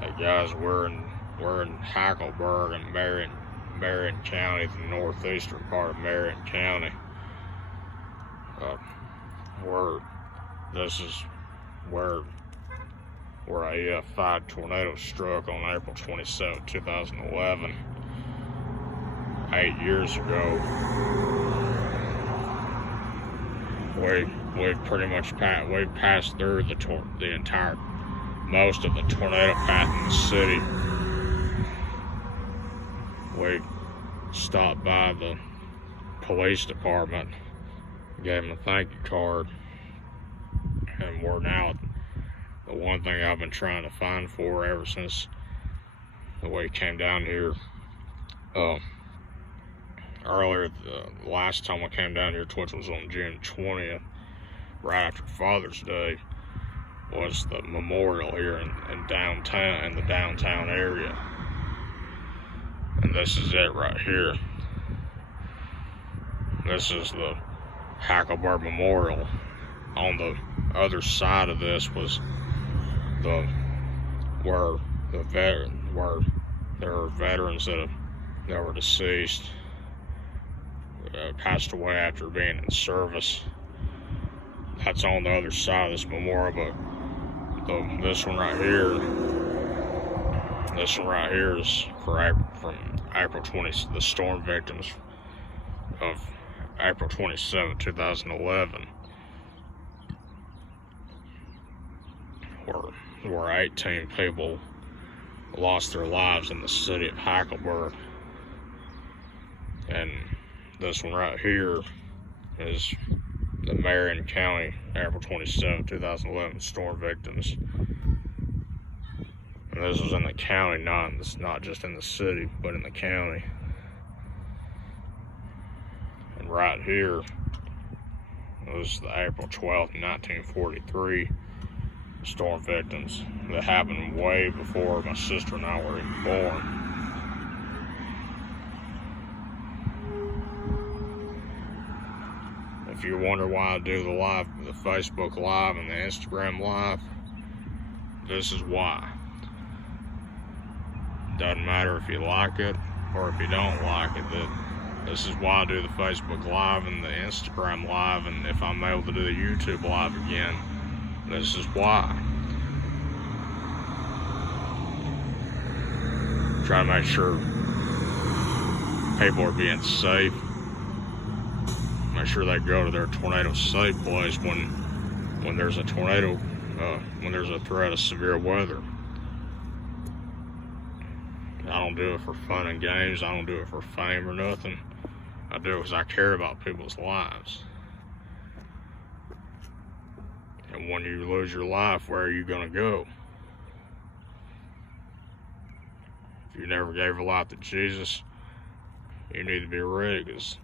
Hey guys, we're in Hackleburg in Marion County, the northeastern part of Marion County. Where this is where a 5 tornado struck on April 27, 2011. 8 years ago. We pretty much passed through the entire most of the tornado path in the city. We stopped by the police department, gave them a thank you card, and we're now the one thing I've been trying to find for ever since we came down here. Earlier, the last time we came down here, which was on June 20th, right after Father's Day, was the memorial here in the downtown area. And this is it right here. This is the Hackleburg Memorial. On the other side of this was where there are veterans that were deceased, passed away after being in service. That's on the other side of this memorial, but this one right here is from April 20, the storm victims of April 27, 2011, where 18 people lost their lives in the city of Hackleburg. And this one right here is the Marion County, April 27, 2011 storm victims. And this was in the county, not just in the city, but in the county. And right here was the April 12th, 1943 storm victims that happened way before my sister and I were even born. If you wonder why I do the Facebook Live and the Instagram Live, this is why. Doesn't matter if you like it or if you don't like it. This is why I do the Facebook Live and the Instagram Live, and if I'm able to do the YouTube Live again, this is why. Try to make sure people are being safe. Make sure they go to their tornado safe place when there's a tornado, when there's a threat of severe weather. I don't do it for fun and games. I don't do it for fame or nothing. I do it because I care about people's lives. And when you lose your life, where are you going to go? If you never gave your life to Jesus, you need to be ready, because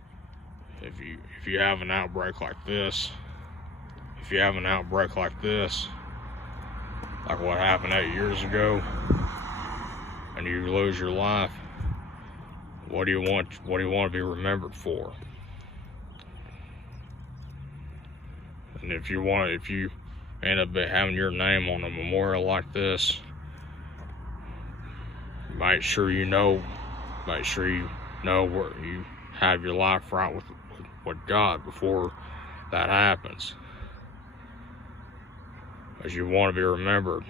if you have an outbreak like this, like what happened 8 years ago, and you lose your life, what do you want to be remembered for? And if you end up having your name on a memorial like this, make sure you know where you have your life right with God before that happens, as you want to be remembered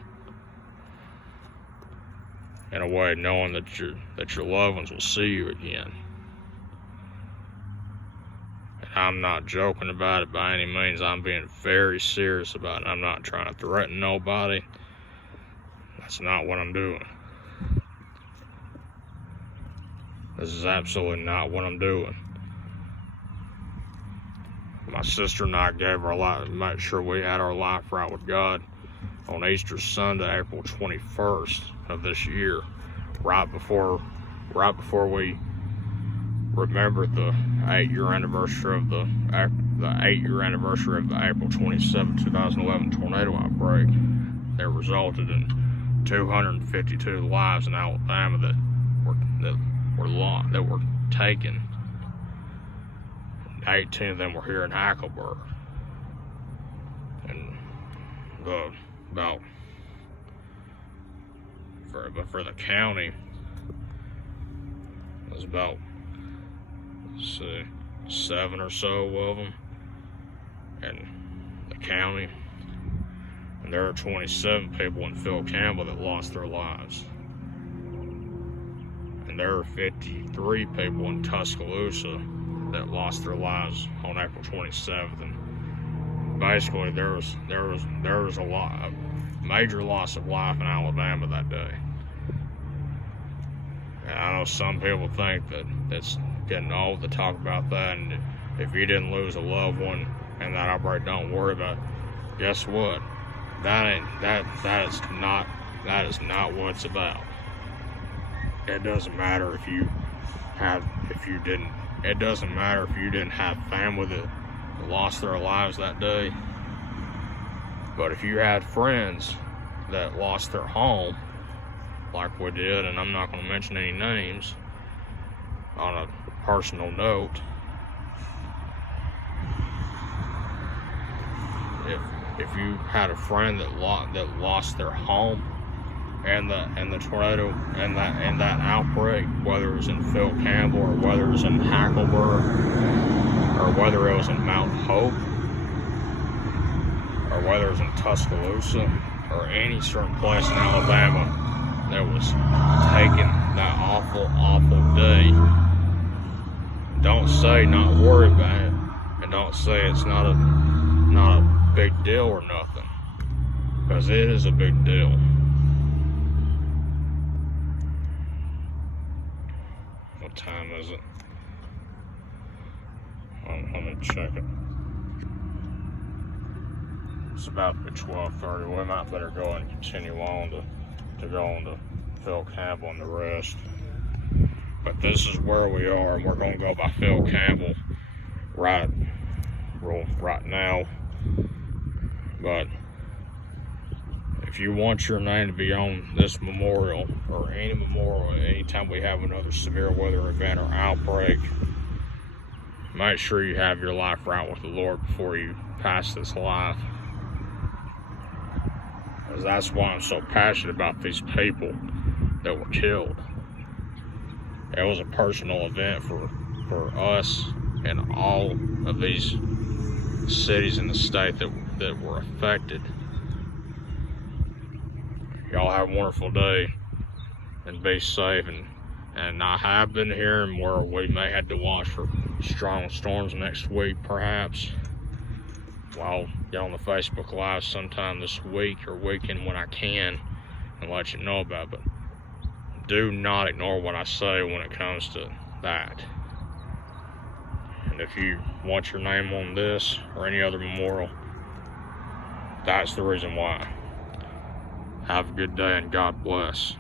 in a way, knowing that your loved ones will see you again. And I'm not joking about it by any means. I'm being very serious about it. I'm not trying to threaten nobody. That's not what I'm doing. This is absolutely not what I'm doing. My sister and I gave our life, made sure we had our life right with God on Easter Sunday, April 21st of this year, right before we remembered the 8-year anniversary of the 8-year anniversary of the April 27, 2011 tornado outbreak that resulted in 252 lives in Alabama that were taken. 18 of them were here in Hackleburg. And about but for the county, there's about, let's see, 7 or so of them in the county, and there are 27 people in Phil Campbell that lost their lives, and there are 53 people in Tuscaloosa that lost their lives on April 27th. And basically, there was a major loss of life in Alabama that day. And I know some people think that it's getting old to talk about that, and if you didn't lose a loved one in that outbreak, don't worry about it. Guess what? That is not what it's about. It doesn't matter if you didn't have family that lost their lives that day. But if you had friends that lost their home, like we did, and I'm not going to mention any names, on a personal note, if you had a friend that lost their home and the tornado and that outbreak, whether it was in Phil Campbell or whether it was in Hackleburg or whether it was in Mount Hope or whether it was in Tuscaloosa or any certain place in Alabama that was taking that awful day, don't say not worry about it, and don't say it's not a big deal or nothing, because it is a big deal. What time is it? Let me check it. It's about to be 12:30. We might better go and continue on to go on to Phil Campbell and the rest. But this is where we are, and we're going to go by Phil Campbell right now. But if you want your name to be on this memorial, or any memorial, anytime we have another severe weather event or outbreak, make sure you have your life right with the Lord before you pass this life. Because that's why I'm so passionate about these people that were killed. It was a personal event for us and all of these cities in the state that were affected. Y'all have a wonderful day and be safe. And I have been hearing where we may have to watch for strong storms next week, perhaps. I'll get on the Facebook Live sometime this week or weekend when I can and let you know about it. But do not ignore what I say when it comes to that. And if you want your name on this or any other memorial, that's the reason why. Have a good day and God bless.